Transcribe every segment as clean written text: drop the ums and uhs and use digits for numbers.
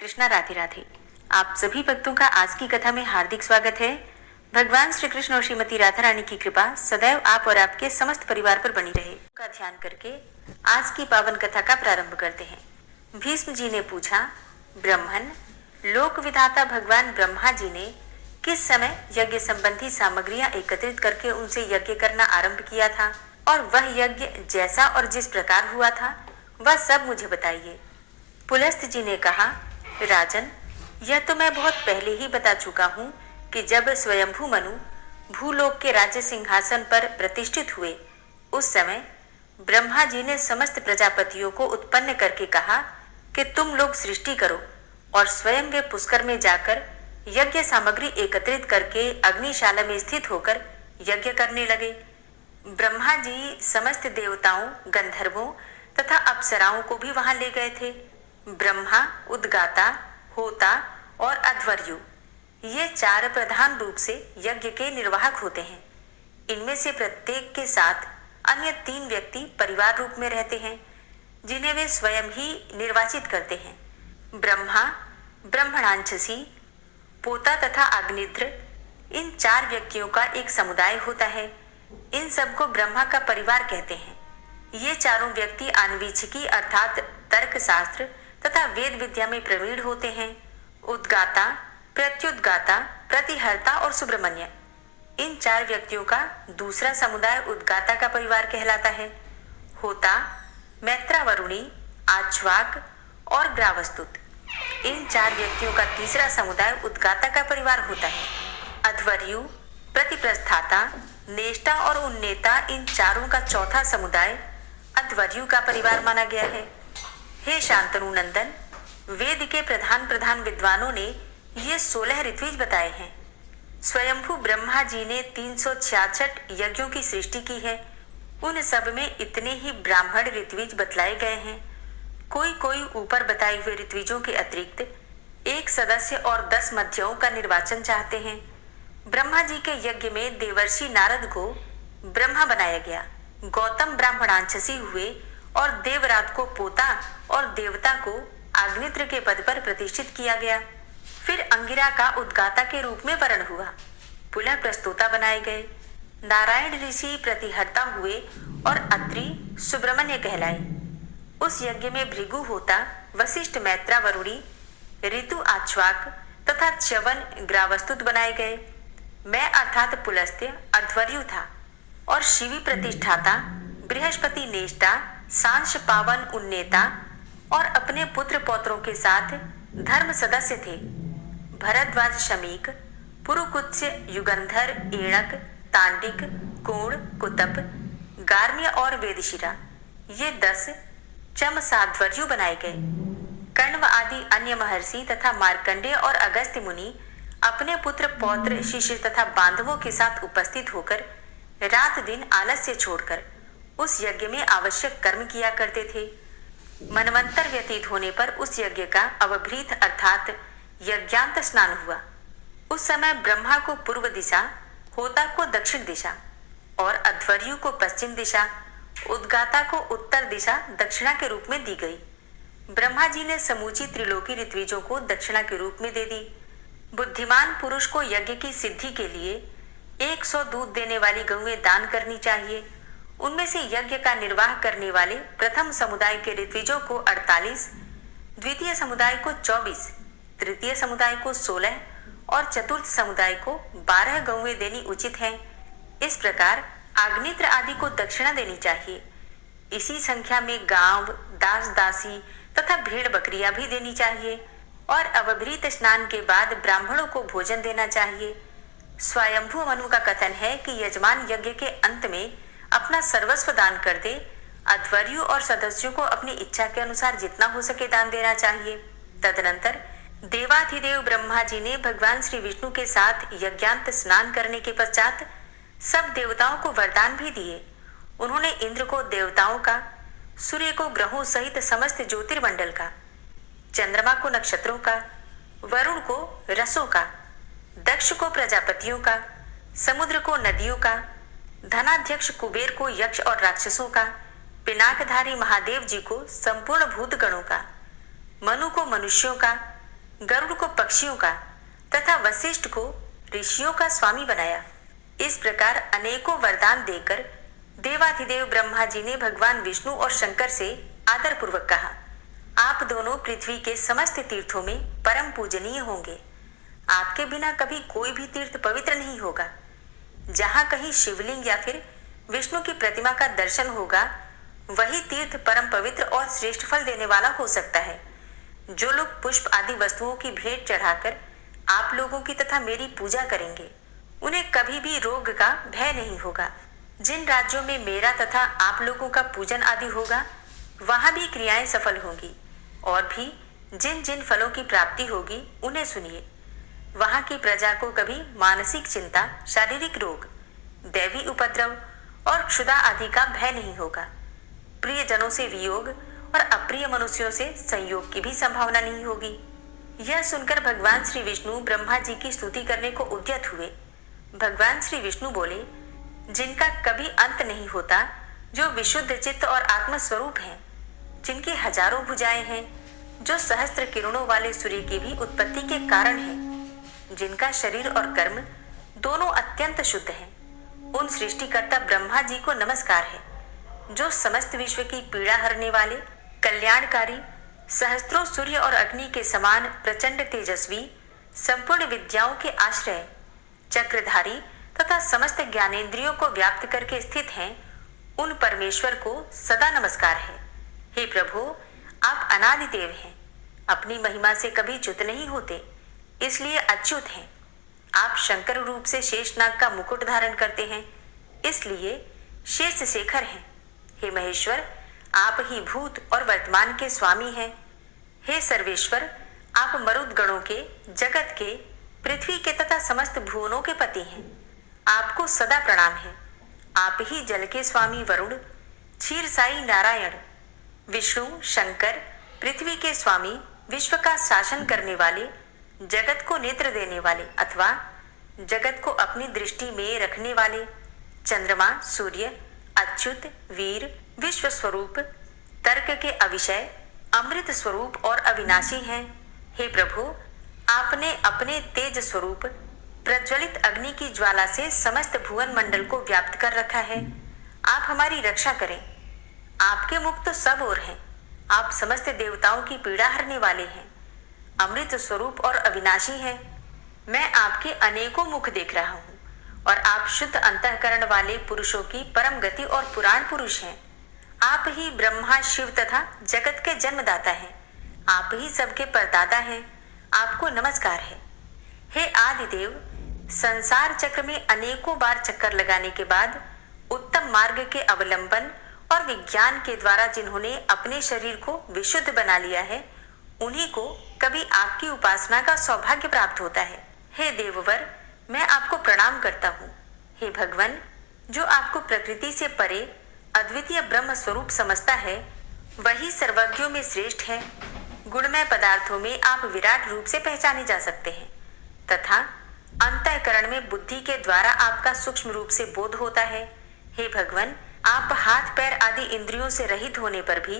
कृष्णा, राधे राधे। आप सभी भक्तों का आज की कथा में हार्दिक स्वागत है। भगवान श्री कृष्ण और श्रीमती राधा रानी की कृपा सदैव आप और आपके समस्त परिवार पर बनी रहे का ध्यान करके आज की पावन कथा का प्रारंभ करते हैं। भीष्म जी ने पूछा, ब्रह्मन, लोक विधाता भगवान ब्रह्मा जी ने किस समय यज्ञ संबंधी सामग्रियां एकत्रित करके उनसे यज्ञ करना आरंभ किया था, और वह यज्ञ जैसा और जिस प्रकार हुआ था वह सब मुझे बताइए। पुलस्त जी ने कहा, राजन, यह तो मैं बहुत पहले ही बता चुका हूँ कि जब स्वयंभू मनु भूलोक के राज्य सिंहासन पर प्रतिष्ठित हुए, उस समय ब्रह्मा जी ने समस्त प्रजापतियों को उत्पन्न करके कहा कि तुम लोग सृष्टि करो, और स्वयं वे पुष्कर में जाकर यज्ञ सामग्री एकत्रित करके अग्निशाला में स्थित होकर यज्ञ करने लगे। ब्रह्मा जी समस्त देवताओं, गंधर्वों तथा अप्सराओं को भी वहां ले गए थे। ब्रह्मा, उद्गाता, होता और अध्वर्यु, ये चार प्रधान रूप से यज्ञ के निर्वाहक होते हैं। इनमें से प्रत्येक के साथ अन्य तीन व्यक्ति परिवार रूप में रहते हैं, जिन्हें वे स्वयं ही निर्वाचित करते हैं। ब्रह्मा, ब्रह्मणांछसी, पोता तथा अग्निद्र, इन चार व्यक्तियों का एक समुदाय होता है। इन सबको ब्रह्मा का परिवार कहते हैं। ये चारों व्यक्ति आन्वीक्षिकी अर्थात तर्कशास्त्र तथा वेद विद्या में प्रवीण होते हैं। उद्गाता, प्रत्युद्गाता, प्रतिहर्ता और सुब्रमण्य, इन चार व्यक्तियों का दूसरा समुदाय उद्गाता का परिवार कहलाता है। होता, मैत्रावरुणी, आच्वाक और ग्रावस्तुत, इन चार व्यक्तियों का तीसरा समुदाय उद्गाता का परिवार होता है। अध्वर्यु, प्रतिप्रस्थाता, नेष्टा और उन्नेता, इन चारों का चौथा समुदाय अध्वर्यु का परिवार माना गया है। हे शांतनु नंदन, वेद के प्रधान प्रधान विद्वानों ने ये 16 ऋत्विज बताए हैं। स्वयंभू ब्रह्मा जी ने 366 यज्ञों की सृष्टि की है। उन सब में इतने ही ब्राह्मण ऋत्विज बतलाए गए हैं। कोई कोई ऊपर बताए हुए ऋत्विजों के अतिरिक्त एक सदस्य और 10 मध्ययों का निर्वाचन चाहते हैं। ब्रह्मा जी के यज्ञ में देवर्षि नारद को ब्रह्मा बनाया गया, गौतम ब्राह्मणांछसी हुए और देवरात को पोता और देवता को आग्नित्र के पद पर प्रतिष्ठित किया गया। फिर अंगिरा का उद्गाता के रूप में वर्ण हुआ, पुनः प्रस्तोता बनाए गए। नारायण ऋषि प्रतिहर्ता हुए और अत्रि सुब्रमण्य कहलाए। उस यज्ञ में भृगु होता, वशिष्ठ मैत्रावरुणी, ऋतु आच्वाक तथा च्यवन ग्रावस्तुत बनाए गए। मैं अर्थात पुलस्त्य अध्वर्यु था और शिवी प्रतिष्ठाता, बृहस्पति नेष्टा, सांश पावन उन्नेता और अपने पुत्र पौत्रों के साथ धर्म सदस्य थे। भरद्वाज शमीक, पुरुकुत्स्य, युगंधर, एणक, तांडिक, कोण, कुतप, गार्म्य और वेदशिरा, ये 10 चमसाध्वर्यु बनाए गए। कण्व आदि अन्य महर्षि तथा मार्कंडेय और अगस्त्य मुनि अपने पुत्र पौत्र, शिष्य तथा बांधवों के साथ उपस्थित होकर रात दिन आलस्य छोड़कर उस यज्ञ में आवश्यक कर्म किया करते थे। मनवंतर व्यतीत होने पर उस यज्ञ का अवभृत अर्थात यज्ञांत स्नान हुआ। उस समय ब्रह्मा को पूर्व दिशा, होता को दक्षिण दिशा और अध्वर्यु को पश्चिम दिशा, उद्गाता को उत्तर दिशा दक्षिणा के रूप में दी गई। ब्रह्मा जी ने समूची त्रिलोकी ऋत्विजों को दक्षिणा के रूप में दे दी। बुद्धिमान पुरुष को यज्ञ की सिद्धि के लिए 100 दूध देने वाली गौएं दान करनी चाहिए। उनमें से यज्ञ का निर्वाह करने वाले प्रथम समुदाय के ऋत्विजों को 48, द्वितीय समुदाय को 24, तृतीय समुदाय को 16 और चतुर्थ समुदाय को 12 गौएं देनी उचित है। इस प्रकार आग्नित्र आदि को दक्षिणा देनी चाहिए। इसी संख्या में गांव, दास दासी तथा भेड़ बकरियां भी देनी चाहिए और अवभृत स्नान के बाद ब्राह्मणों को भोजन देना चाहिए। स्वयंभू मनु का कथन है कि यजमान यज्ञ के अंत में अपना सर्वस्व दान कर दे। अध्वर्यु और सदस्यों को अपनी इच्छा के अनुसार जितना हो सके दान देना चाहिए। तदनंतर देवाधिदेव ब्रह्मा जी ने भगवान श्री विष्णु के साथ यज्ञांत स्नान करने के पश्चात सब देवताओं को वरदान भी दिए। उन्होंने इंद्र को देवताओं का, सूर्य को ग्रहों सहित समस्त ज्योतिर्मंडल का, चंद्रमा को नक्षत्रों का, वरुण को रसों का, दक्ष को प्रजापतियों का, समुद्र को नदियों का, धनाध्यक्ष कुबेर को यक्ष और राक्षसों का, पिनाकधारी महादेव जी को संपूर्ण भूतगणों का, मनु को मनुष्यों का, गरुड़ को पक्षियों का तथा वशिष्ठ को ऋषियों का स्वामी बनाया। इस प्रकार अनेकों वरदान देकर देवाधिदेव ब्रह्मा जी ने भगवान विष्णु और शंकर से आदर पूर्वक कहा, आप दोनों पृथ्वी के समस्त तीर्थों में परम पूजनीय होंगे। आपके बिना कभी कोई भी तीर्थ पवित्र नहीं होगा। जहाँ कहीं शिवलिंग या फिर विष्णु की प्रतिमा का दर्शन होगा, वही तीर्थ परम पवित्र और श्रेष्ठ फल देने वाला हो सकता है। जो लोग पुष्प आदि वस्तुओं की भेंट चढ़ाकर आप लोगों की तथा मेरी पूजा करेंगे, उन्हें कभी भी रोग का भय नहीं होगा। जिन राज्यों में मेरा तथा आप लोगों का पूजन आदि होगा, वहां भी क्रियाएं सफल होंगी। और भी जिन जिन फलों की प्राप्ति होगी, उन्हें सुनिए। वहां की प्रजा को कभी मानसिक चिंता, शारीरिक रोग, दैवी उपद्रव और क्षुधा आदि का भय नहीं होगा। प्रिय जनों से वियोग और अप्रिय मनुष्यों से संयोग की भी संभावना नहीं होगी। यह सुनकर भगवान श्री विष्णु ब्रह्मा जी की स्तुति करने को उद्यत हुए। भगवान श्री विष्णु बोले, जिनका कभी अंत नहीं होता, जो विशुद्ध चित्त और आत्म स्वरूप हैं, जिनकी हजारों भुजाएं हैं, जो सहस्त्र किरणों वाले सूर्य की भी उत्पत्ति के कारण है, जिनका शरीर और कर्म दोनों अत्यंत शुद्ध हैं, उन सृष्टिकर्ता ब्रह्मा जी को नमस्कार है, जो समस्त विश्व की पीड़ा हरने वाले, कल्याणकारी, सहस्त्रों सूर्य और अग्नि के समान प्रचंड तेजस्वी, संपूर्ण विद्याओं के आश्रय, चक्रधारी तथा समस्त ज्ञानेंद्रियों को व्याप्त करके स्थित हैं, उन परमेश्वर को सदा नमस्कार है। हे प्रभु, आप अनादि देव हैं, अपनी महिमा से कभी च्युत नहीं होते, इसलिए अच्युत हैं। आप शंकर रूप से शेषनाग का मुकुट धारण करते हैं, इसलिए शेष शेखर हैं। हे महेश्वर, आप ही भूत और वर्तमान के स्वामी हैं। हे सर्वेश्वर, आप मरुद गणों के, जगत के, पृथ्वी के तथा समस्त भुवनों के पति हैं। आपको सदा प्रणाम है। आप ही जल के स्वामी वरुण, क्षीरसाई नारायण, विष्णु, शंकर, पृथ्वी के स्वामी, विश्व का शासन करने वाले, जगत को नेत्र देने वाले अथवा जगत को अपनी दृष्टि में रखने वाले, चंद्रमा, सूर्य, अच्युत, वीर, विश्व स्वरूप, तर्क के अविषय, अमृत स्वरूप और अविनाशी हैं। हे प्रभु, आपने अपने तेज स्वरूप प्रज्वलित अग्नि की ज्वाला से समस्त भुवन मंडल को व्याप्त कर रखा है। आप हमारी रक्षा करें। आपके मुख तो सब ओर हैं। आप समस्त देवताओं की पीड़ा हरने वाले हैं, अमृत स्वरूप और अविनाशी हैं। मैं आपके अनेकों मुख देख रहा हूँ और आप शुद्ध अंतःकरण वाले पुरुषों की परम गति और पुराण पुरुष हैं। आप ही ब्रह्मा, शिव तथा जगत के जन्मदाता हैं। आप ही सबके परदाता हैं। आपको नमस्कार है। हे आदिदेव, संसार चक्र में अनेकों बार चक्कर लगाने के बाद उत्तम मार्ग के अवलंबन और विज्ञान के द्वारा जिन्होंने अपने शरीर को विशुद्ध बना लिया है, उन्हीं को कभी आपकी उपासना का सौभाग्य प्राप्त होता है। हे देववर, मैं आपको प्रणाम करता हूँ। हे भगवान, जो आपको प्रकृति से परे अद्वितीय ब्रह्म स्वरूप समझता है, वही सर्वज्ञों में श्रेष्ठ है। गुणमय पदार्थों में आप विराट रूप से पहचाने जा सकते हैं तथा अंतःकरण में बुद्धि के द्वारा आपका सूक्ष्म रूप से बोध होता है। हे भगवान, आप हाथ पैर आदि इंद्रियों से रहित होने पर भी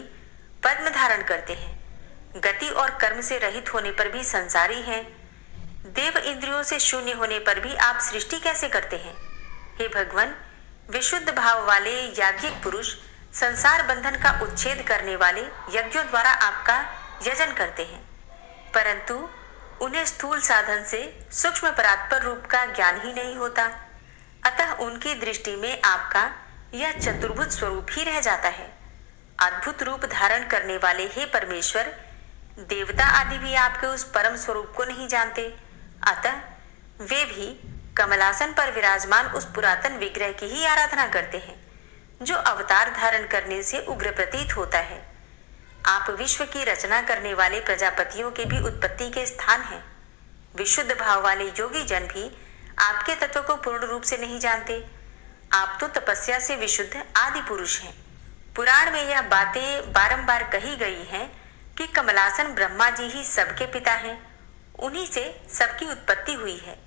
पद्म धारण करते हैं, गति और कर्म से रहित होने पर भी संसारी हैं। देव इंद्रियों से शून्य होने पर भी आप सृष्टि कैसे करते हैं? हे भगवान, विशुद्ध भाव वाले याज्ञिक पुरुष संसार बंधन का उच्छेद करने वाले यज्ञों द्वारा आपका यजन करते हैं, परंतु उन्हें स्थूल साधन से सूक्ष्म परात्पर रूप का ज्ञान ही नहीं होता। अतः उनकी दृष्टि में आपका यह चतुर्भुज स्वरूप ही रह जाता है। अद्भुत रूप धारण करने वाले हे परमेश्वर, देवता आदि भी आपके उस परम स्वरूप को नहीं जानते, अतः वे भी कमलासन पर विराजमान उस पुरातन विग्रह की ही आराधना करते हैं, जो अवतार धारण करने से उग्र प्रतीत होता है। आप विश्व की रचना करने वाले प्रजापतियों के भी उत्पत्ति के स्थान हैं। विशुद्ध भाव वाले योगी जन भी आपके तत्व को पूर्ण रूप से नहीं जानते। आप तो तपस्या से विशुद्ध आदि पुरुष हैं। पुराण में यह बातें बारंबार कही गई हैं कि कमलासन ब्रह्मा जी ही सबके पिता हैं, उन्हीं से सबकी उत्पत्ति हुई है।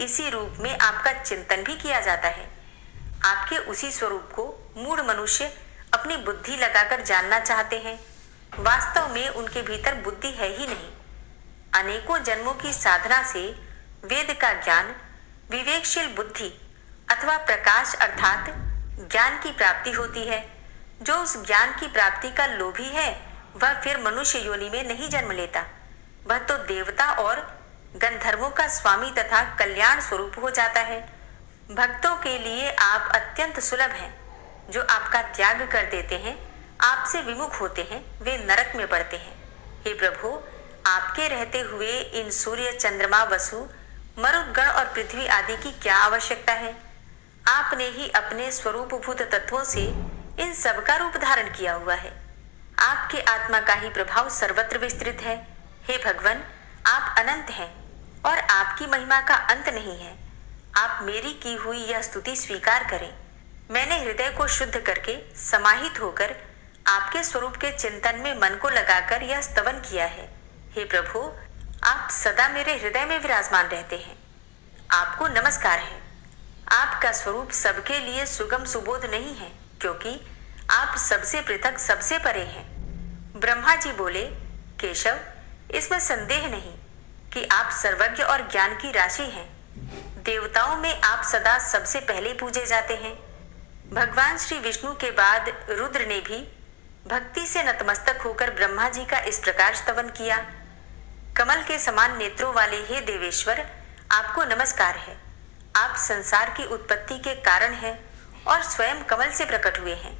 इसी रूप में आपका चिंतन भी किया जाता है। आपके उसी स्वरूप को मूढ़ मनुष्य अपनी बुद्धि लगाकर जानना चाहते हैं। वास्तव में उनके भीतर बुद्धि है ही नहीं। अनेकों जन्मों की साधना से वेद का ज्ञान, विवेकशील बुद्धि अथवा प्रकाश अर्थात ज्ञान की प्राप्ति होती है। जो उस ज्ञान की प्राप्ति का लोभी है वह फिर मनुष्य योनि में नहीं जन्म लेता, वह तो देवता और गंधर्वों का स्वामी तथा कल्याण स्वरूप हो जाता है। भक्तों के लिए आप अत्यंत सुलभ हैं। जो आपका त्याग कर देते हैं, आपसे विमुख होते हैं, वे नरक में पड़ते हैं। हे प्रभु, आपके रहते हुए इन सूर्य, चंद्रमा, वसु, मरुदगण और पृथ्वी आदि की क्या आवश्यकता है? आपने ही अपने स्वरूपभूत तत्वों से इन सब का रूप धारण किया हुआ है। आपके आत्मा का ही प्रभाव सर्वत्र विस्तृत है। हे भगवान, आप अनंत हैं और आपकी महिमा का अंत नहीं है। आप मेरी की हुई यह स्तुति स्वीकार करें। मैंने हृदय को शुद्ध करके समाहित होकर आपके स्वरूप के चिंतन में मन को लगाकर यह स्तवन किया है। हे प्रभु, आप सदा मेरे हृदय में विराजमान रहते हैं। आपको नमस्कार है। आपका स्वरूप सबके लिए सुगम सुबोध नहीं है, क्योंकि आप सबसे पृथक, सबसे परे हैं। ब्रह्मा जी बोले, केशव, इसमें संदेह नहीं कि आप सर्वज्ञ और ज्ञान की राशि हैं। देवताओं में आप सदा सबसे पहले पूजे जाते हैं। भगवान श्री विष्णु के बाद रुद्र ने भी भक्ति से नतमस्तक होकर ब्रह्मा जी का इस प्रकार स्तवन किया। कमल के समान नेत्रों वाले हे देवेश्वर, आपको नमस्कार है। आप संसार की उत्पत्ति के कारण हैं और स्वयं कमल से प्रकट हुए हैं।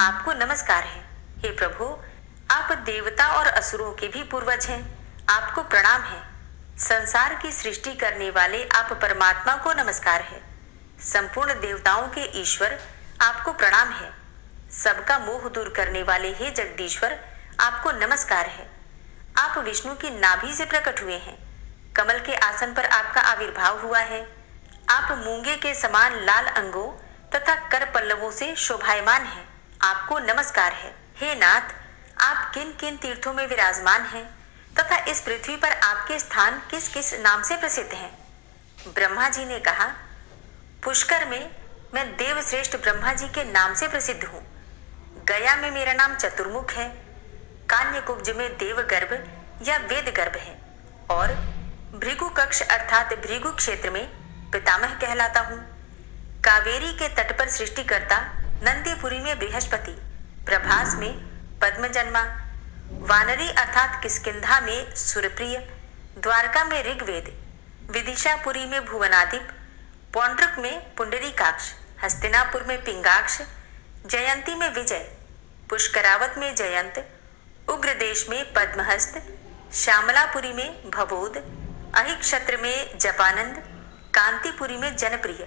आपको नमस्कार है। हे प्रभु, आप देवता और असुरों के भी पूर्वज हैं। आपको प्रणाम है। संसार की सृष्टि करने वाले आप परमात्मा को नमस्कार है। संपूर्ण देवताओं के ईश्वर, आपको प्रणाम है। सबका मोह दूर करने वाले हे जगदीश्वर, आपको नमस्कार है। आप विष्णु की नाभि से प्रकट हुए हैं। कमल के आसन पर आपका आविर्भाव हुआ है। आप मूंगे के समान लाल अंगों तथा कर पल्लवों से शोभायमान हैं। आपको नमस्कार है। हे नाथ, आप किन किन तीर्थों में विराजमान हैं तथा इस पृथ्वी पर आपके स्थान किस किस नाम से प्रसिद्ध हैं? ब्रह्मा जी ने कहा, पुष्कर में मैं देवश्रेष्ठ ब्रह्मा जी के नाम से प्रसिद्ध हूँ। गया में मेरा नाम चतुर्मुख है। कान्यकुब्ज में देवगर्भ या वेदगर्भ है और भृगु कक्ष अर्थात भृगु क्षेत्र में पितामह कहलाता हूँ। कावेरी के तट पर सृष्टिकर्ता नंदीपुरी में बृहस्पति, प्रभास में पद्मजन्मा, वानरी अर्थात किष्किंधा में सुरप्रिय, द्वारका में ऋग्वेद, विदिशापुरी में भुवनाधिप, पौंड्रक में पुंडरीकाक्ष, हस्तिनापुर में पिंगाक्ष, जयंती में विजय, पुष्करावत में जयंत, उग्रदेश में पद्महस्त, श्यामलापुरी में भवोद, अहिक्षत्र में जपानंद, कांतिपुरी में जनप्रिय,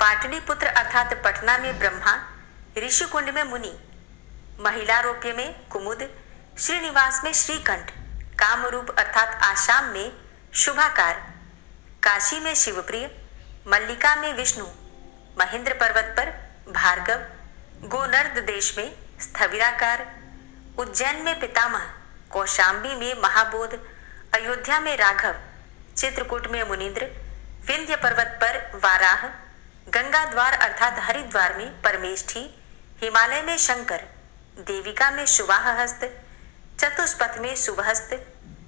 पाटलिपुत्र अर्थात पटना में ब्रह्मा, ऋषिकुंड में मुनि, महिलारोप्य में कुमुद, श्रीनिवास में श्रीकंठ, कामरूप अर्थात आसाम में शुभाकार, काशी में शिवप्रिय, मल्लिका में विष्णु, महेंद्र पर्वत पर भार्गव, गोनर्द देश में स्थविराकार, उज्जैन में पितामह, कौशाम्बी में महाबोध, अयोध्या में राघव, चित्रकूट में मुनीन्द्र, विंध्य पर्वत पर वाराह, गंगा द्वार अर्थात हरिद्वार में परमेष्ठी, हिमालय में शंकर, देविका में शुवाहस्त, चतुष्पथ में शुभहस्त,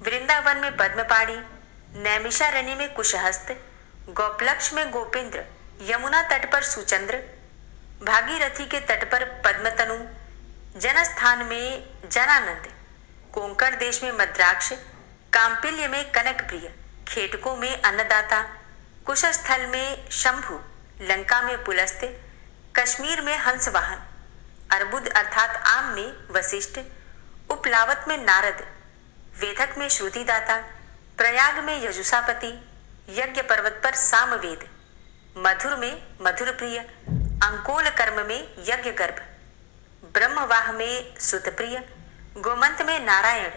वृंदावन में पद्मपाणि, नैमिषारण्य में कुशहस्त, गोपलक्ष में गोपेंद्र, यमुना तट पर सुचंद्र, भागीरथी के तट पर पद्मतनु, जनस्थान में जनानंद, कोंकण देश में मद्राक्ष, कांपिल्य में कनकप्रिय, खेटकों में अन्नदाता, कुशस्थल में शंभु, लंका में पुलस्त्य, कश्मीर में हंसवाहन, अर्बुद अर्थात आम में वशिष्ठ, उपलावत में नारद, वेदक में श्रुतिदाता, प्रयाग में यजुषापति, यज्ञ पर्वत पर सामवेद, मधुर में मधुर प्रिय, अंकोल कर्म में यज्ञ गर्भ, ब्रह्मवाह में सुतप्रिय, गोमंत में नारायण,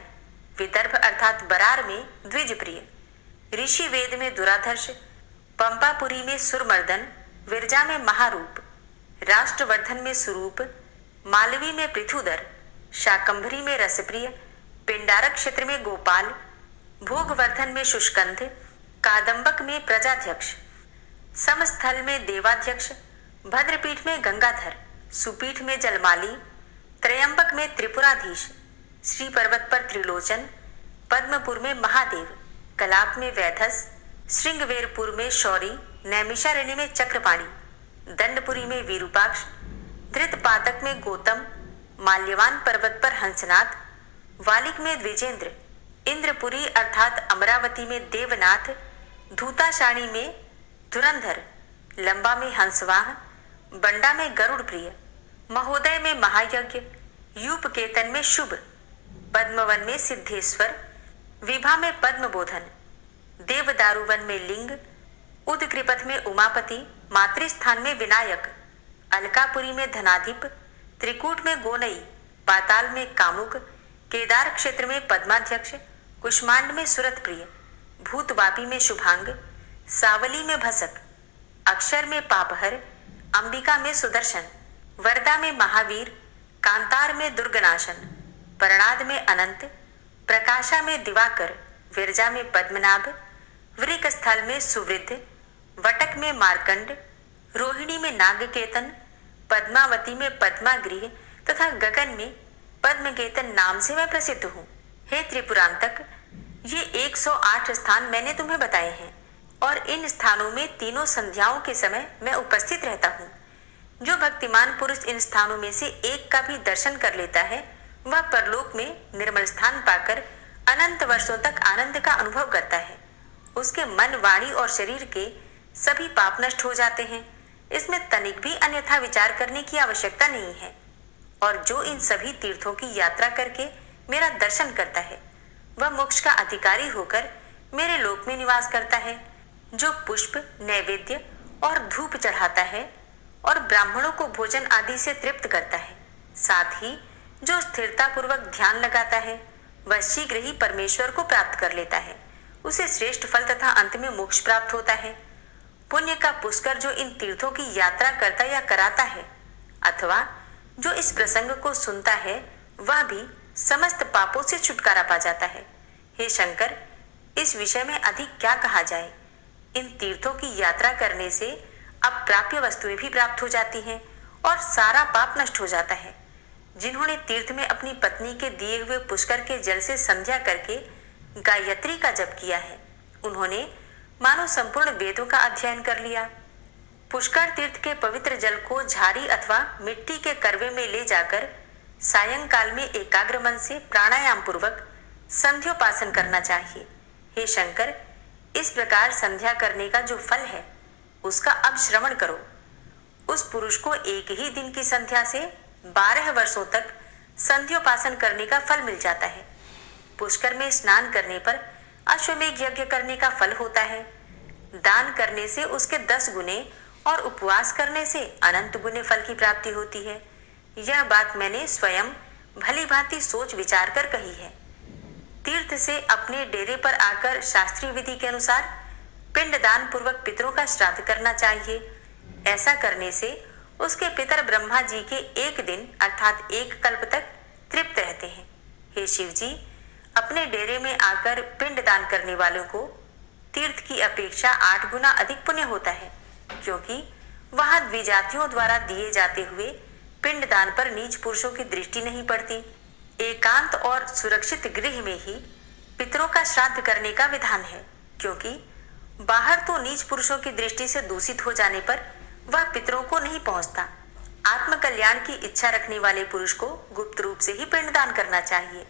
विदर्भ अर्थात बरार में द्विज प्रिय, ऋषि वेद में दुराधर्ष, पंपापुरी में सुरमर्दन, विरजा में महारूप, राष्ट्रवर्धन में सुरूप, मालवी में पृथुदर, शाकंभरी में रसप्रिय, पिंडारक क्षेत्र में गोपाल, भोगवर्धन में शुष्कंध, कादम्बक में प्रजाध्यक्ष, समस्थल में देवाध्यक्ष, भद्रपीठ में गंगाधर, सुपीठ में जलमाली, त्रयंबक में त्रिपुराधीश, श्री पर्वत पर त्रिलोचन, पद्मपुर में महादेव, कलाप में वैधस, श्रृंगवेरपुर में शौरी, नैमिषारण्य में चक्रपाणि, दंडपुरी में विरूपाक्ष, धृतपातक में गौतम, माल्यवान पर्वत पर हंसनाथ, वालिक में द्विजेंद्र, इंद्रपुरी अर्थात अमरावती में देवनाथ, धूताशाणी में धुरंधर, लंबा में हंसवाह, बंडा में गरुड़ प्रिय, महोदय में महायज्ञ, यूपकेतन में शुभ, पद्मवन में सिद्धेश्वर, विभा में पद्मबोधन, देवदारुवन में लिंग, उदकृपथ में उमापति, मातृस्थान में विनायक, अलकापुरी में धनाधिप, त्रिकूट में गोनई, पाताल में कामुक, केदार क्षेत्र में पद्माध्यक्ष, कुष्मांड में सुरत प्रिय, भूतवापी में शुभांग, सावली में भसक, अक्षर में पापहर, अंबिका में सुदर्शन, वरदा में महावीर, कांतार में दुर्गनाशन, परणाद में अनंत, प्रकाशा में दिवाकर, विरजा में पद्मनाभ, वृक स्थल में सुवृद्ध, वटक में मार्कंड, रोहिणी में नागकेतन, पद्मावती में पद्मागृह तथा गगन में पद्मकेतन नाम से मैं प्रसिद्ध हूँ। हे त्रिपुरांतक, ये 108 स्थान मैंने तुम्हें बताए हैं और इन स्थानों में तीनों संध्याओं के समय मैं उपस्थित रहता हूँ। जो भक्तिमान पुरुष इन स्थानों में से एक का भी दर्शन कर लेता है वह परलोक में निर्मल स्थान पाकर अनंत वर्षों तक आनंद का अनुभव करता है। उसके मन, वाणी और शरीर के सभी पाप नष्ट हो जाते हैं। इसमें तनिक भी अन्यथा विचार करने की आवश्यकता नहीं है। और जो इन सभी तीर्थों की यात्रा करके मेरा दर्शन करता है वह मोक्ष का अधिकारी होकर मेरे लोक में निवास करता है। जो पुष्प, नैवेद्य और धूप चढ़ाता है और ब्राह्मणों को भोजन आदि से तृप्त करता है, साथ ही जो स्थिरता पूर्वक ध्यान लगाता है वह शीघ्र ही परमेश्वर को प्राप्त कर लेता है। उसे श्रेष्ठ फल तथा अंत में मोक्ष प्राप्त होता है। पुण्य का पुष्कर जो इन तीर्थों की यात्रा करता या कराता है अथवा जो इस प्रसंग को सुनता है वह भी समस्त पापों से छुटकारा पा जाता है। हे शंकर, इस विषय में अधिक क्या कहा जाए। इन तीर्थों की यात्रा करने से अप्राप्य वस्तुएं भी प्राप्त हो जाती हैं और सारा पाप नष्ट हो जाता है। जिन्होंने तीर्थ में अपनी पत्नी के दिए हुए पुष्कर के जल से संध्या करके गायत्री का जप किया है उन्होंने मानो संपूर्ण वेदों का अध्ययन कर लिया। पुष्कर तीर्थ के पवित्र जल को झाड़ी अथवा मिट्टी के करवे में ले जाकर सायंकाल में एकाग्र मन से प्राणायाम पूर्वक संध्योपासन करना चाहिए। हे शंकर, इस प्रकार संध्या करने का जो फल है उसका अब श्रवण करो। उस पुरुष को एक ही दिन की संध्या से 12 वर्षों तक संध्योपासन करने का फल मिल जाता है। पुष्कर में स्नान करने पर अश्वमेघ यज्ञ करने का फल होता है। दान करने से उसके 10 गुने और उपवास करने से अनंत गुने फल की प्राप्ति होती है। यह बात मैंने स्वयं भली भांति सोच विचार कर कही है। तीर्थ से अपने डेरे पर आकर शास्त्रीय विधि के अनुसार पिंडदान पूर्वक पितरों का श्राद्ध करना चाहिए। ऐसा करने से उसके पितर ब्रह्मा जी के एक दिन अर्थात एक कल्प तक तृप्त रहते हैं। हे शिव जी, अपने डेरे में आकर पिंडदान करने वालों को तीर्थ की अपेक्षा 8 गुना अधिक पुण्य होता है, क्योंकि वहां द्विजातियों द्वारा दिए जाते हुए पिंडदान पर नीच पुरुषों की दृष्टि नहीं पड़ती। एकांत और सुरक्षित गृह में ही पितरों का श्राद्ध करने का विधान है, क्योंकि बाहर तो नीच पुरुषों की दृष्टि से दूषित हो जाने पर वह पितरों को नहीं पहुंचता। आत्म कल्याण की इच्छा रखने वाले पुरुष को गुप्त रूप से ही पिंडदान करना चाहिए।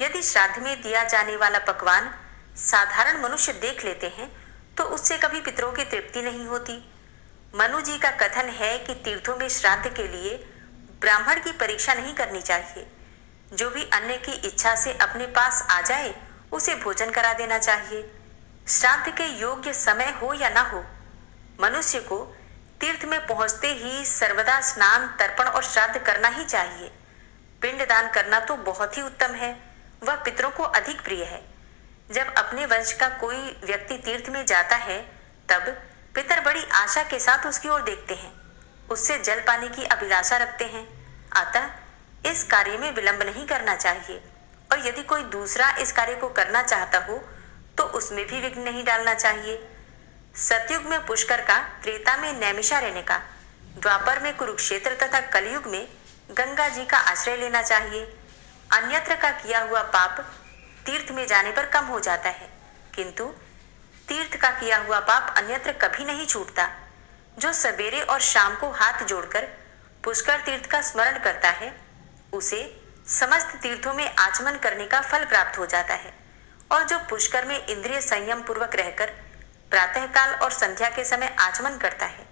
यदि श्राद्ध में दिया जाने वाला पकवान साधारण मनुष्य देख लेते हैं तो उससे कभी पितरों की तृप्ति नहीं होती। मनु जी का कथन है कि तीर्थों में श्राद्ध के लिए ब्राह्मण की परीक्षा नहीं करनी चाहिए। जो भी अन्य की इच्छा से अपने पास आ जाए उसे भोजन करा देना चाहिए। श्राद्ध के योग्य समय हो या ना हो, मनुष्य को तीर्थ में पहुंचते ही सर्वदा स्नान, तर्पण और श्राद्ध करना ही चाहिए। पिंडदान करना तो बहुत ही उत्तम है, वह पितरों को अधिक प्रिय है। जब अपने वंश का कोई व्यक्ति तीर्थ में जाता है तब पितर बड़ी आशा के साथ उसकी ओर देखते हैं, उससे जल पाने की अभिलाषा रखते हैं। अतः इस कार्य में विलंब नहीं करना चाहिए और यदि कोई दूसरा इस कार्य को करना चाहता हो तो उसमें भी विघ्न नहीं डालना चाहिए। सतयुग में पुष्कर का, त्रेता में नैमिषारण्य का, द्वापर में कुरुक्षेत्र तथा कलयुग में गंगा जी का आश्रय लेना चाहिए। अन्यत्र का किया हुआ पाप तीर्थ में जाने पर कम हो जाता है, किंतु तीर्थ का किया हुआ पाप अन्यत्र कभी नहीं छूटता। जो सवेरे और शाम को हाथ जोड़कर पुष्कर तीर्थ का स्मरण करता है, उसे समस्त तीर्थों में आचमन करने का फल प्राप्त हो जाता है। और जो पुष्कर में इंद्रिय संयम पूर्वक रहकर प्रातःकाल और संध्या के समय आचमन करता है,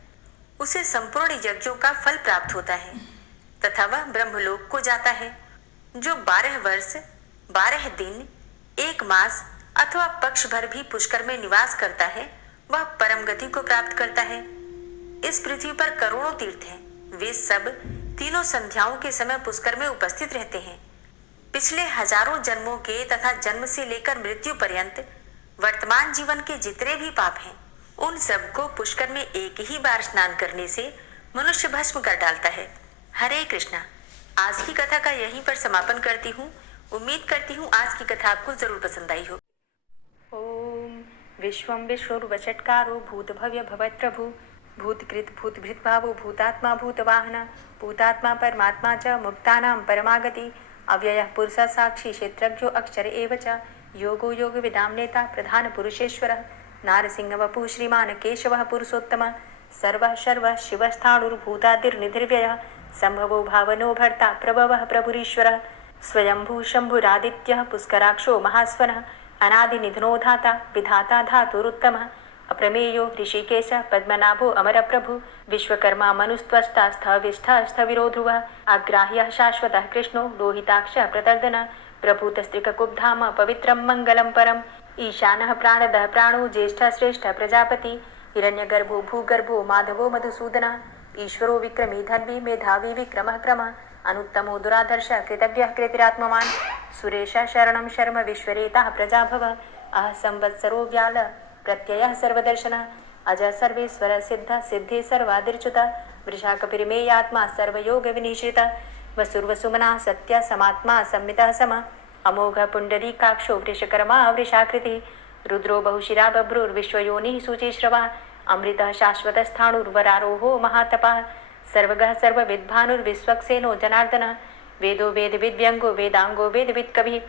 उसे संपूर्ण यज्ञों का फल प्राप्त होता है तथा वह ब्रह्मलोक को जाता है। जो 12 वर्ष 12 दिन 1 मास अथवा पक्ष भर भी पुष्कर में निवास करता है, वह परम गति को प्राप्त करता है। इस पृथ्वी पर करोड़ों तीर्थ हैं, वे सब तीनों संध्याओं के समय पुष्कर में उपस्थित रहते हैं। पिछले हजारों जन्मों के तथा जन्म से लेकर मृत्यु पर्यंत वर्तमान जीवन के जितने भी पाप हैं, उन सबको पुष्कर में एक ही बार स्नान करने से मनुष्य भस्म कर डालता है। हरे कृष्णा। आज की कथा का यहीं पर समापन करती हूँ। उम्मीद करती हूँ आज की कथा आपको जरूर पसंद आई हो। ओम विश्वं विष्णुर्वषट्कारो भूतभव्य भवत्प्रभु भूतकृत भूतभृत भावो भूतात्मा भूतवाहन भूतात्मा परमात्मा च मुक्तानां परमागति अव्ययः पुरुषः साक्षी क्षेत्रज्ञो अक्षर एव च योगो योग विदां नेता प्रधान पुरुषेश्वरः नारसिंह वपुः श्रीमान् केशवः पुरुषोत्तमः सर्वः शर्वः शिवस्थाणुर्भूतादिर्निधिर्व्ययः संभवो भावनो भर्ता प्रभवः प्रभुरीश्वरः स्वयंभू शंभुरादित्यः पुष्कराक्षो महास्वनः अनादिनिधनो धाता विधाता धातुरुत्तमः अप्रमेयो ऋषिकेश पद्मनाभो अमरप्रभु विश्वकर्मा मनुस्त्वष्टा स्थविष्ठः स्थविरो ध्रुवः अग्राह्यः शाश्वतः कृष्णो लोहिताक्षः प्रतर्दनः प्रभूतस्त्रिककुब्धाम पवित्रं मङ्गलं परम् ईशानः प्राणदः प्राणो ज्येष्ठः श्रेष्ठः प्रजापति हिरण्यगर्भो भूगर्भो माधवो मधुसूदनः ईश्वरो विक्रमी धर्मी मेधावी विक्रमः क्रमः अनुत्तमो दुराधर्षः कृतज्ञः कृतिरात्मवान् सुरेशः शरणं शर्म विश्वरेताः प्रजाभवः अह संवत्सरो व्याल प्रत्ययः सर्वदर्शनः अजः सर्वेश्वरः सिद्धः सिद्धे सर्वादिर्च्युतः वृषाकपिर्मेयात्मा सर्वयोगविनिश्रितः वसुर्वसुमनः सत्यः समात्मा संमितः समः अमोघः पुण्डरीकाक्षो वृषकर्मा वृषाकृतिः रुद्रो बहुशिरा बभ्रुर्विश्वयोनिः शुचिश्रवः अमृतः शाश्वतस्थाणुर्वरारोहो महातपः सर्वगः सर्वविद्भानुर्विश्वक्सेनो जनार्दनः वेदो वेदविद्व्यङ्गो वेदाङ्गो वेदवित्कविः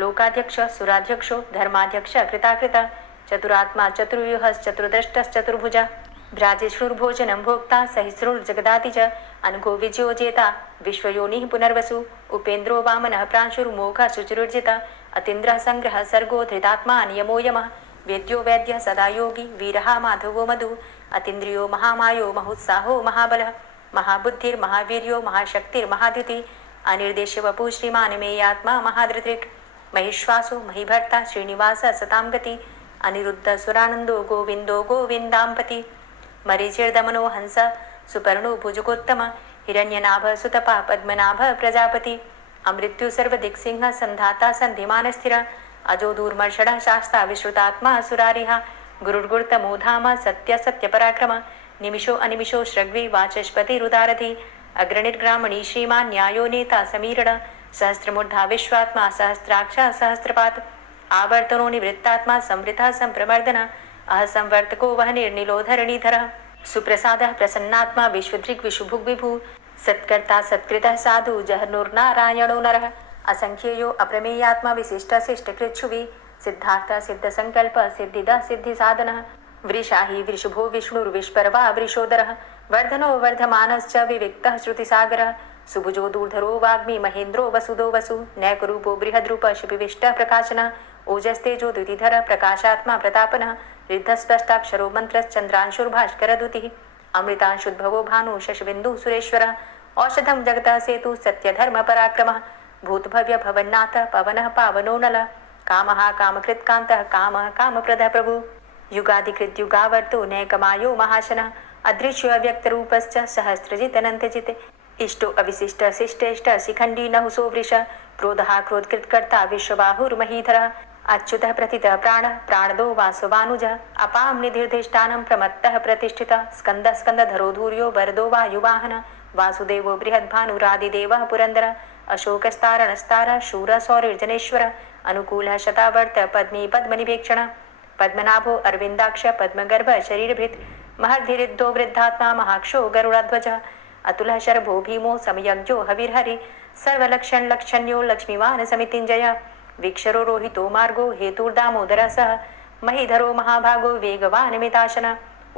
लोकाध्यक्षः सुराध्यक्षो धर्माध्यक्षः कृताकृतः चतुरात्मा चतुर्व्यूहश्चतुर्द्रष्टश्चतुर्भुजः भ्राजिष्णुर्भोजनं भोक्ता सहिष्णुर्जगदाति च अनघो विजयो जेता विश्वयोनिः पुनर्वसु उपेन्द्रो वामनः प्रांशुर्मोघः शुचिरुर्जितः अतीन्द्रः संग्रहः सर्गो धृतात्मा नियमो यमः वेद्यो वैद्यः सदा योगी वीरः माधवो मधु अतीन्द्रियो महामायो महोत्साहो महाबलः महाबुद्धिर्महावीर्यो महाशक्तिर्महाद्युति अनिर्देश्य वपुः श्रीमान् मेयात्मा महाधृतिर् महिश्वासो महिभर्ता श्रीनिवासः सतां गति अनिरुद्ध सुरानन्दो गोविन्दो गोविन्दाम्पति मरीचिर्दमनो हंस सुपर्णो भुजगोत्तम हिरण्यनाभ सुतपा पद्मनाभ प्रजापति अमृत्यु सर्वदिक्सिंह संधाता संधिमान स्थिर अजो दूर्मर्षण शास्ता विश्रुतात्मा सुरारिः गुरुर्गुर्तमो धाम सत्य सत्यपराक्रम निमिषो अनिमिषो श्रग्वी वाचस्पति रुदारथि अग्रणिर्ग्रामणी श्रीमान् न्यायो नेता समीरण सहस्रमूर्धा विश्वात्मा सहस्राक्षा सहस्रपात् आवर्तनो निवृत्तात्मा संवृतः संप्रमर्दन अह संवर्तको वह निर्निलोधरणीधरः सुप्रसादः प्रसन्नात्मा विश्वदृक् विशुभुग् विभु सत्कर्ता सत्कृतः साधु जहनुर्नारायणो नरः असंख्येयो अप्रमेयात्मा विशिष्टशिष्टकृच्छुवि सिद्धार्थ सिद्धसंकल्प सिद्धिदः सिद्धिसाधनः वृषाहि वृषभो विष्णुर्विष्पर्वा वृषोदरः वर्धनो वर्धमानश्च विविक्तः श्रुतिसागरः सुभुजो दूर्धरो वाग्मी महेन्द्रो वसुदो वसु नैकरूपो बृहद्रूप शिपिविष्टः प्रकाशनः ओजस्तेजो द्युतिधर प्रकाशात्मा प्रतापनः रिद्धस्पष्टाक्षरो मन्त्रश्चन्द्रांशुर्भास्करदुतिः अमृतांशुद्भवो भानु शशबिन्दुः सुरेश्वरः औषधं जगतः सेतु सत्यधर्मपराक्रमः भूतभव्य भवन्नाथ पवनः पावनो नलः कामः कामकृत्कान्तः कामः कामप्रदः प्रभु युगादिकृद्युगावर्तो नैकमायो महाशनः अदृश्यो अव्यक्तरूपश्च सहस्रजितनन्तजित् इष्टो अविशिष्ट शिष्टेष्ट शिखण्डी नहुसो वृष क्रोधः क्रोधकृत्कर्ता विश्वबाहुर्महीधरः अच्युतः प्रतितः प्राणः प्राणदो वासवानुजः अपां निधिर्धिष्ठानं प्रमत्तः प्रतिष्ठितः स्कन्दः स्कन्दधरो धूर्यो वरदो वायुवाहनः वासुदेवो बृहद्भानुरादिदेवः पुरन्दरः अशोकस्तारणस्तारः शूरः सौरिर्जनेश्वरः अनुकूलः शतावर्त पद्मी पद्मनिवेक्षणः पद्मनाभो अरविन्दाक्ष पद्मगर्भ शरीरभृत् महर्धिरिद्धो वृद्धात्मा महाक्षो गरुडध्वजः अतुलः शर्भो भीमो समयज्ञो हविर्हरि सर्वलक्षणलक्षण्यो लक्ष्मीवान् समितिञ्जयः वीक्षरो रोहितो मार्गो हेतुर्दामोदरः सः महीधरो महाभागो वेगवान् मिताशन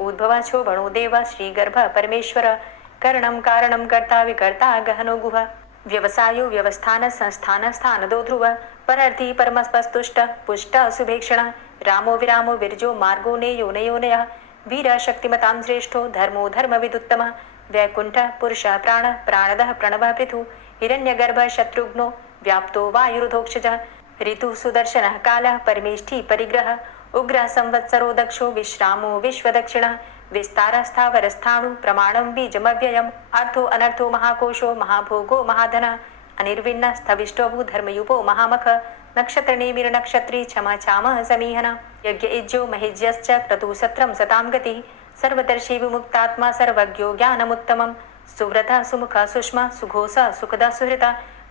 उद्भव शोभणो देव श्रीगर्भ परमेश्वर करणं कारणं कर्ता विकर्ता गहनो गुह व्यवसायो व्यवस्थान संस्थान स्थानदो ध्रुव परर्थी परमस्पस्तुष्ट पुष्ट सुभेक्षण रामो विरामो विरजो मार्गो नेयो नयोनय वीर शक्तिमतां श्रेष्ठो धर्मो धर्मविदुत्तम वैकुंठ पुरुष प्राण प्राणदः प्रणव पृथु हिरण्यगर्भ शत्रुघ्नो व्याप्तो वायुरुधोक्षज ऋतु सुदर्शन काल परमेष्ठी परिग्रह उग्र संवत्सरो दक्षो विश्रामो विश्वदक्षिण विस्तारस्थावरस्थाणु प्रमाणं बीजमव्ययम् अर्थो अनर्थो महाकोशो महाभोगो महाधन अनिर्विण्ण स्थविष्टोभू धर्मयुपो महामख नक्षत्रनेमिर नक्षत्री क्षम छाम समीहन यज्ञ इज्जो महिज्यश्च क्रतु सत्रं सतां गतिः सर्वदर्शी विमुक्तात्मा सर्वज्ञो ज्ञानमुत्तमं सुव्रत सुमुख सुष्मा सुघोष सुखद सुहृत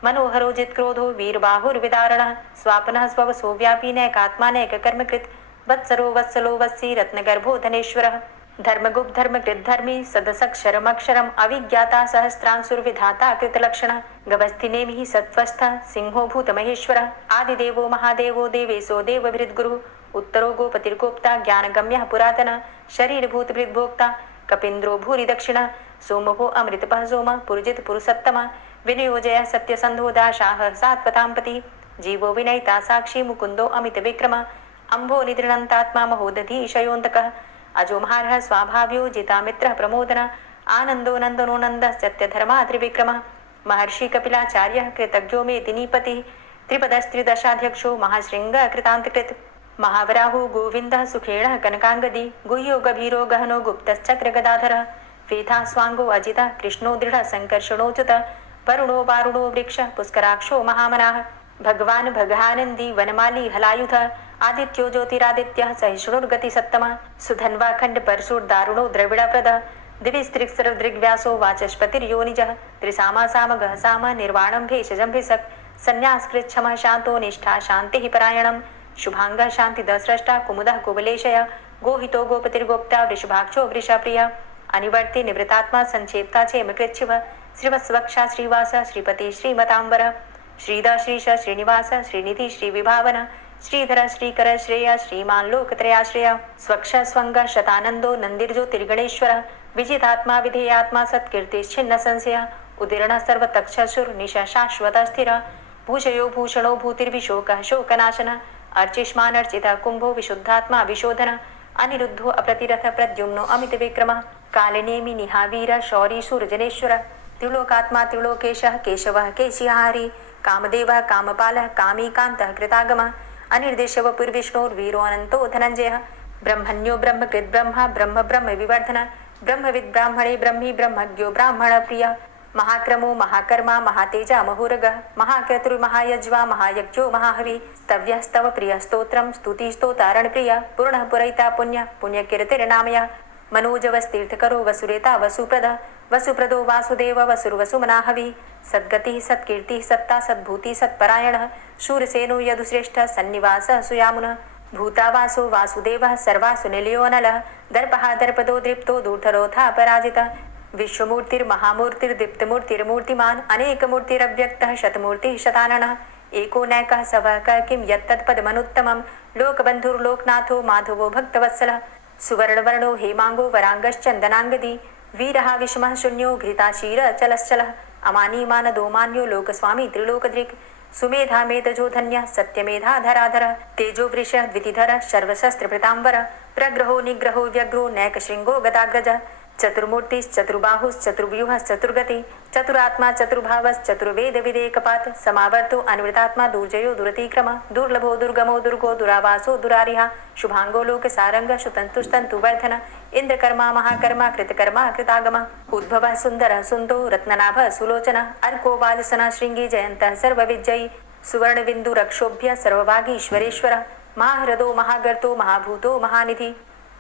मनोहरो जित्क्रोधो वीरबाहुर्विदारणः स्वापनः स्ववसो व्यापी नैकात्मा नैककर्मकृत् वत्सरो वत्सलो वत्सी रत्नगर्भो धनेश्वरः धर्मगुप्त धर्मकृत धर्मी सदसक्षरमक्षरम अविज्ञाता सहस्रांसुर्विधाता कृतलक्षण गवस्थिनेमिः सत्वस्थ सिंहो भूतमहेश्वर आदिदेवो महादेवो देवेशो देवभृद्गुरु उत्तरो गोपतिर्गोप्ता ज्ञानगम्यः पुरातन शरीरभूतभृद्भोक्ता कपीन्द्रो भूरि दक्षिण सोमो अमृतपः सोम पुरुजित पुरुषोत्तम विनयोजय सत्यसन्धो दाशाः सात्वतां पति जीवो विनयिता साक्षी मुकुन्दो अमित विक्रम अम्भो निद्रणन्तात्मा महोदधी शयोन्तकः अजो महारः स्वाभाव्यो जितामित्रः प्रमोदन आनन्दो नन्दनो नन्दः सत्यधर्मा त्रिविक्रमः महर्षि कपिलाचार्यः कृतज्ञो मेदिनीपतिः त्रिपदस्त्रिदशाध्यक्षो महाशृङ्ग कृतान्तकृत् महावराहो गोविन्दः सुखेणः कनकाङ्गदी गुह्यो गभीरो गहनो गुप्तश्चक्रगदाधरः वेथा स्वाङ्गो अजितः कृष्णो दृढः सङ्कर्षणोच्युत वरुणो वारुणो वृक्षः पुष्कराक्षो महामनाः भगवान् भगानन्दी वनमाली हलायुधः आदित्यो ज्योतिरादित्यः सहिष्णुर्गति सत्तमः सुधन्वा खण्ड परशुर्दारुणो द्रविडप्रदः दिविस्त्रिक्सरदृग्व्यासो वाचस्पतिर्योनिजः त्रिसामा सामगः साम निर्वाणं भेषजं भिषक् संन्यासकृच्छमः शान्तो निष्ठा शान्तिः परायणं शुभाङ्गः शान्तिदस्रष्टा कुमुदः कुवलेशय गोहितो गोपतिर्गोप्ता वृषभाक्षो वृषप्रियः अनिवर्ति निवृतात्मा संक्षेप्ता क्षेमकृच्छिव श्रीवत्सवक्षा श्रीवास श्रीपति श्रीमताम्बर श्रीद श्रीश श्रीनिवास श्रीनिधि श्रीविभावन श्रीधर श्रीकर श्रेय श्रीमान लोकत्रयाश्रय स्वक्ष स्वंग शतानंदो नंदिर्ज्योतिर्गणेश्वर विजितात्मा विधेयात्मा सत्कीर्तिश्छिन्न संशय उदीर्ण सर्वतक्षसुर निशा शाश्वत स्थिर भूषयो भूषणो भूतिर्विशोकः शोकनाशन अर्चिष्मान अर्चित कुंभो विशुद्धात्मा विशोधन अनिरुद्धो अप्रतिरथ प्रद्युम्नो अमित विक्रम कालिनेमि निहावीर शौरी सूर्जनेश्वर त्रिलोकात्मा त्रिलोकेशः केशवः केशिहारी कामदेवः कामपालः कामीकान्तः कृतागमः अनिर्देशवपुर्विष्णोर्वीरो अनन्तो धनञ्जयः ब्रह्मण्यो ब्रह्मकृत् ब्रह्मा ब्रह्म ब्रह्म विवर्धन ब्रह्मविद् ब्राह्मणे ब्रह्मी ब्रह्मज्ञो ब्राह्मणप्रियः महाक्रमो महाकर्मा महातेजा महोरगः महाक्रतुर्महायज्वा महायज्ञो महाहवि स्तव्यस्तव प्रियस्तोत्रं स्तुतिस्तोतारणप्रियः पूर्णः पुरैता पुण्य पुण्यकीर्तिर्नामयः मनोजवस्तीर्थकरो वसुरेता वसुप्रदः वसुप्रदो वासुदेव वसुर्वसुमनाहवि सद्गतिः सत्कीर्तिः सत्ता सद्भूति सत्परायणः शूरसेनो यदुश्रेष्ठः सन्निवासः सुयामुनः भूतावासो वासुदेवः सर्वासु निलयोनलः दर्पः दर्पदो दृप्तो दूर्धरोधा पराजितः विश्वमूर्तिर्महामूर्तिर्दीप्तमूर्तिर्मूर्तिमान् अनेकमूर्तिरव्यक्तः शतमूर्तिः शताननः एको नैकः सवः किं यत्तत्पदमनुत्तमं लोकबन्धुर्लोकनाथो माधवो भक्तवत्सलः सुवर्णवर्णो हेमांगो वरांगश्चन्दनांगदी वीरः विषमः शून्यो घृताशीर चलश्चलः अमानी मानदो मान्यो लोकस्वामी त्रिलोकदृक् सुमेधा मेधजो धन्यः सत्यमेधा धराधर तेजो वृषः द्वितिधर सर्वशस्त्रभृतांबर प्रग्रहो निग्रहो व्यग्रो नैकशृंगो गदाग्रज चतुर्मूर्तिश्चतुर्बाहुश्चतुर्व्यूहश्चतुर्गति चतुरात्मा चतुर्भावश्चतुर्वेद विदेकपात समावर्तो अनिवृतात्मा दुर्जयो दुरतिक्रम दुर्लभो दुर्गमो दुर्गो दुरावासो दुरारिहा शुभांगो लोक सारंग शुतंतुस्तंतुवर्धन इंद्रकर्मा महाकर्मा कृतकर्मा कृतागम उद्भव सुंदर सुंदो रत्ननाभ सुलोचन अर्को वाजसन श्रृंगी जयंत सर्वविजयी सुवर्ण बिंदु रक्षोभ्य सर्वभागीश्वरेश्वर महाहृदो महागर्तो महाभूतो महानिधि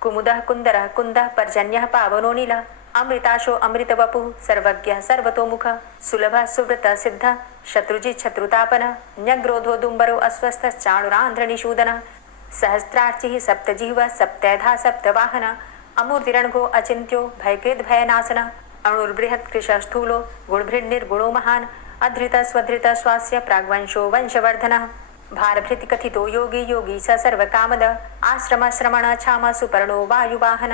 कुमुदः कुंदरः कुंदः पर्जन्यः पावनो नीलः अमृताशो अमृतवपुः सर्वज्ञः सर्वतोमुख सुलभः सुव्रतः सिद्धः शत्रुजित् शत्रुतापनः न्यग्रोधो दुम्बरो अस्वस्थश्चाणुरान्ध्रनिषूदनः सहस्रार्चिः सप्तजिह्वः सप्तैधा सप्तवाहनः अमूर्तिरणघो अचिन्त्यो भयकृद् भयनाशनः अणुर्बृहत् कृशस्थूलो गुणभृन्निर्गुणो महान् अधृतः स्वधृतः स्वास्य प्राग्वंशो वंशवर्धनः भारभृति कथितो योगी योगी स सर्वकामद आश्रम श्रमण छाम सुपर्णो वायुवाहन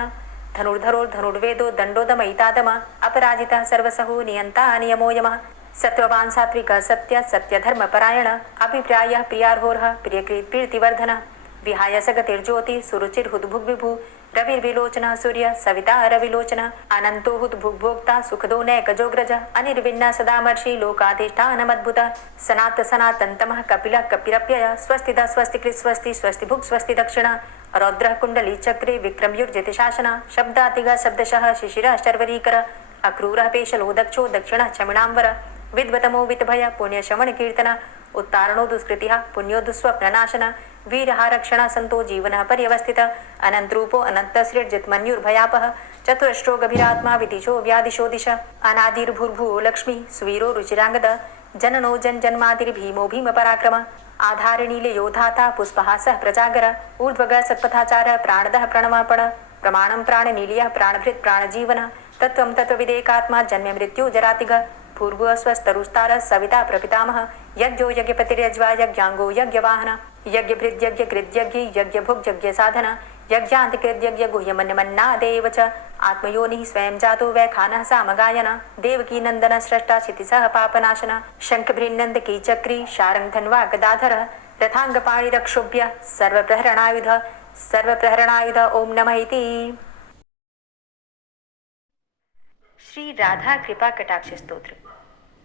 धनुर्धरोर्धनुर्वेदो दण्डोदमयितादम अपराजितः सर्वसहो नियन्ता नियमो यमः सत्ववान् सात्विकः सत्य सत्यधर्मपरायण अभिप्रायः प्रियार्होर्ह प्रियकृत् प्रीतिवर्धनः विहाय सगतिर्ज्योति सुरुचिर्हुद्भुग्विभु रविर्विलोचनः सूर्य सविता रविलोचनः अनन्तो हुद्भुग्भोक्ता सुखदो नैकजोग्रज अनिर्विण्ण सदामर्षि लोकाधिष्ठानमद्भुत सनात सनातन्तमः कपिलः कपिरप्यय स्वस्तिदा स्वस्तिकृत् स्वस्ति स्वस्तिभुक् स्वस्ति दक्षिण रौद्रः कुण्डली चक्रे विक्रमयुर्जित शासन शब्दातिगः शब्दशः शिशिरः शर्वरीकर अक्रूरः पेशलो दक्षो दक्षिणः चमिणाम्बर विद्वतमो वितभय पुण्यशमन कीर्तन उत्तारणो दुष्कृतिः पुण्यो दुःस्वप्ननाशन वीरहारक्षण संतो जीवनः पर्यवस्थित अनन्तरूपो अनन्तसृर्जितमन्युर्भयापः चतुरश्रो गभीरात्मा विदिशो व्यादिशो दिश अनादिर्भूर्भुवो लक्ष्मी सुवीरो रुचिराङ्गद जननो जन्मादिर्भीमो भीमपराक्रम आधारनीलयोधाता पुष्पहासः प्रजागर ऊर्ध्वगः सत्पथाचारः प्राणदः प्रणवपण प्रमाणं प्राणनीलयः प्राणभृत् प्राणजीवन तत्त्वं तत्त्वविदेकात्मा जन्म मृत्यु जरातिगः पूर्व स्वस्तरुस्तारः सविता प्रपितामह यज्ञो यज्ञपतिर्यज्वा यज्ञाङ्गो यज्ञवाहन यज्ञभृद्यज्ञकृद्यज्ञ यज्ञभुग्यज्ञ साधन यज्ञान्तिकृद्यज्ञ गुह्यमन्यमन्नादेव च आत्मयोनिः स्वयं जातो वैखानः सामगायन देवकी नन्दन स्रष्टा क्षितिसः पापनाशन शङ्खभृन्नन्दकी चक्री शारङ्गधन्वा गदाधर रथाङ्गपाणिरक्षोभ्य सर्वप्रहरणायुध ओम नमः इति। श्री राधा कृपा कटाक्ष स्तोत्र।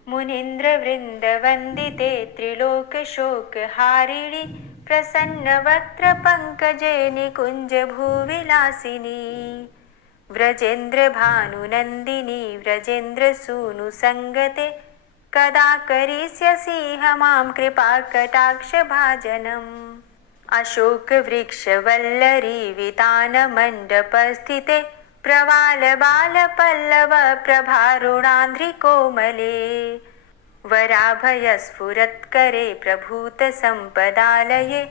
मुनीन्द्र वृंद वंदिते त्रिलोक शोक हारिणी प्रसन्न वक्त्र पंकजे निकुंज भूविलासिनी व्रजेन्द्र भानुनंदिनी व्रजेन्द्र सूनु संगते कदा करिष्यसि मां कृपा कटाक्ष भाजनम् अशोक वृक्ष वल्लरी वितान मंडप स्थिते प्रवाल बाल पल्लव प्रभारुणान्ध्रि कोमले वराभय स्फुरत्करे प्रभूत संपदालये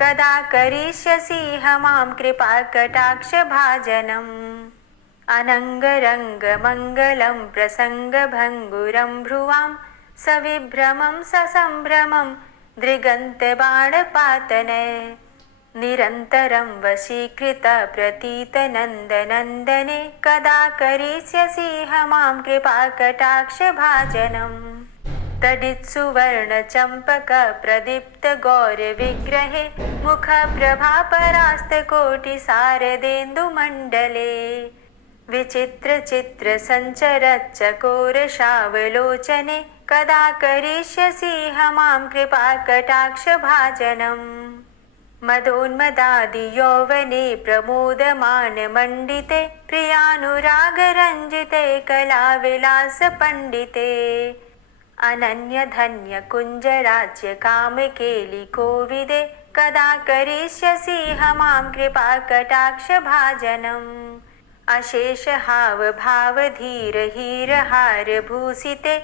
कदा करिष्यसि मां कृपा कटाक्ष भाजनम् अनङ्गरङ्ग मङ्गलं प्रसङ्गभङ्गुरं भ्रुवां सविभ्रमं ससम्भ्रमं दृगन्तबाणपातने निरन्तरं वशीकृत प्रतीतनन्दनन्दने कदा करिष्यसि मां कृपा कटाक्ष भाजनम् तडित्सुवर्णचम्पक प्रदीप्त गौरविग्रहे मुख प्रभापरास्तकोटि शारदेन्दुमण्डले विचित्र चित्र सञ्चरच्चकोरशावलोचने कदा करिष्यसि मां कृपा कटाक्ष भाजनम् मदोन्मदादि यौवने प्रमोदमान मंडिते प्रियानुरागरञ्जिते कलाविलास पंडिते अनन्य धन्य कुंज राज्य कामकेलि कोविदे कदा करिष्यसि मां कृपा कटाक्ष भाजनम् अशेष हाव भाव धीर हीर हार भूषिते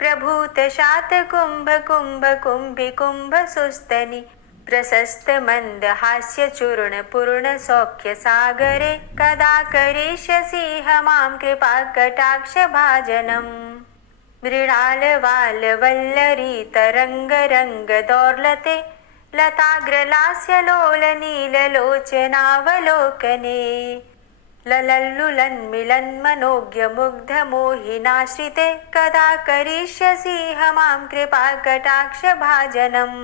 प्रभूत शात कुंभ कुंभ कुंभि कुंभ सुस्तनि प्रशस्त मंद हास्य चूर्ण पूर्ण सौख्य सागरे कदा करिष्यसि मां कृपा कटाक्ष भाजनम् मृणाल वाल वल्लरी तरंग रंग दौर्लते लताग्रलास्य लोल नील लोचनावलोकने ललल्लुलन्मिलन्मनोज्ञ मुग्ध मोहिनाश्रिते कदा करिष्यसि मां कृपा कटाक्ष भाजनम्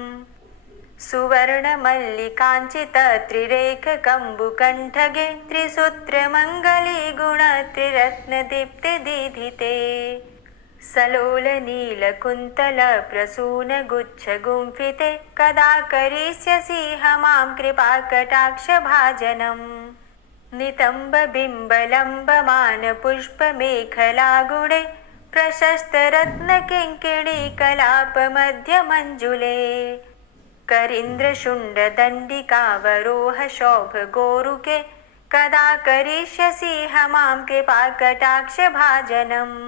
सुवर्ण मल्लिकाञ्चित त्रिरेख कम्बुकण्ठगे त्रिसूत्र मङ्गली गुण त्रिरत्न दीप्ति दीधिते सलोल नील कुन्तल प्रसून गुच्छ गुम्फिते कदा करिष्यसि मां कृपा कटाक्ष भाजनम् नितम्ब बिम्ब लम्बमान पुष्प मेखला गुणे प्रशस्त रत्न किङ्किणी कलाप मध्य मंजुले करीन्द्र शुण्ड दण्डिकावरोह शोभ गोरुके कदा करिष्यसि मां कृपा कटाक्ष भाजनम्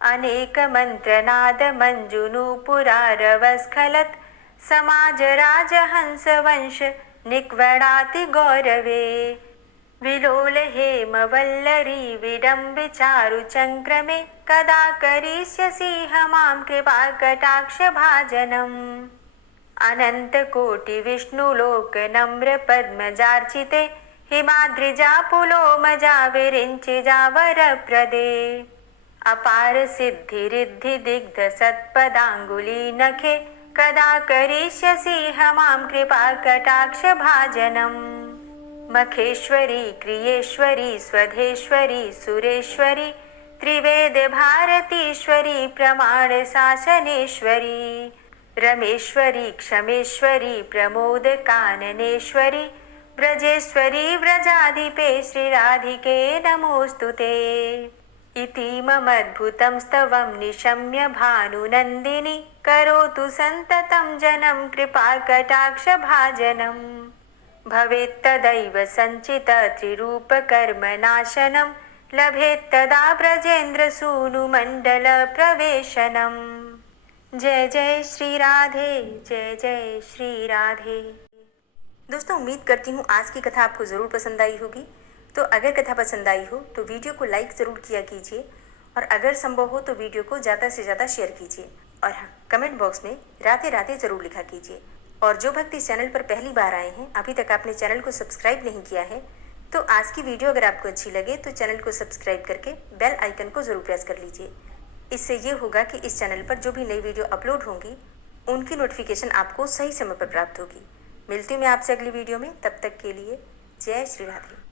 अनेक मंत्रनाद मंजुनूपुरारवस्खलत् समाज राजहंस वंश निक्वणाति गौरवे विलोल हेम वल्लरी विडम्बि चारु चङ्क्रमे कदा करिष्यसि मां कृपा कटाक्ष भाजनम् अनन्तकोटिविष्णुलोकनम्रपद्मजार्चिते हिमाद्रिजापुलोमजा विरिञ्चिजावरप्रदे अपार सिद्धिरिद्धिदिग्धसत्पदाङ्गुलीनखे कदा करिष्यसि मां कृपाकटाक्षभाजनम् मखेश्वरी क्रियेश्वरी स्वधेश्वरी सुरेश्वरी त्रिवेदभारतीश्वरी प्रमाणशासनेश्वरी रमेश्वरी क्षमेश्वरी प्रमोदकाननेश्वरी व्रजेश्वरी व्रजाधिपे श्रीराधिके नमोऽस्तु ते इतीममद्भुतं स्तवं निशम्य भानुनन्दिनी करोतु सन्ततं जनं कृपाकटाक्षभाजनम् भवेत्तदैव सञ्चित त्रिरूपकर्मनाशनं लभेत्तदा ब्रजेन्द्रसूनुमण्डलप्रवेशनम् जय जय श्री राधे, जय जय श्री राधे। दोस्तों, उम्मीद करती हूँ आज की कथा आपको ज़रूर पसंद आई होगी। तो अगर कथा पसंद आई हो तो वीडियो को लाइक ज़रूर किया कीजिए और अगर संभव हो तो वीडियो को ज़्यादा से ज़्यादा शेयर कीजिए और हाँ, कमेंट बॉक्स में राधे राधे ज़रूर लिखा कीजिए। और जो भक्त इस चैनल पर पहली बार आए हैं, अभी तक आपने चैनल को सब्सक्राइब नहीं किया है, तो आज की वीडियो अगर आपको अच्छी लगे तो चैनल को सब्सक्राइब करके बेल आइकन को ज़रूर प्रेस कर लीजिए। इससे ये होगा कि इस चैनल पर जो भी नई वीडियो अपलोड होंगी उनकी नोटिफिकेशन आपको सही समय पर प्राप्त होगी। मिलती हूँ मैं आपसे अगली वीडियो में, तब तक के लिए जय श्री राधे।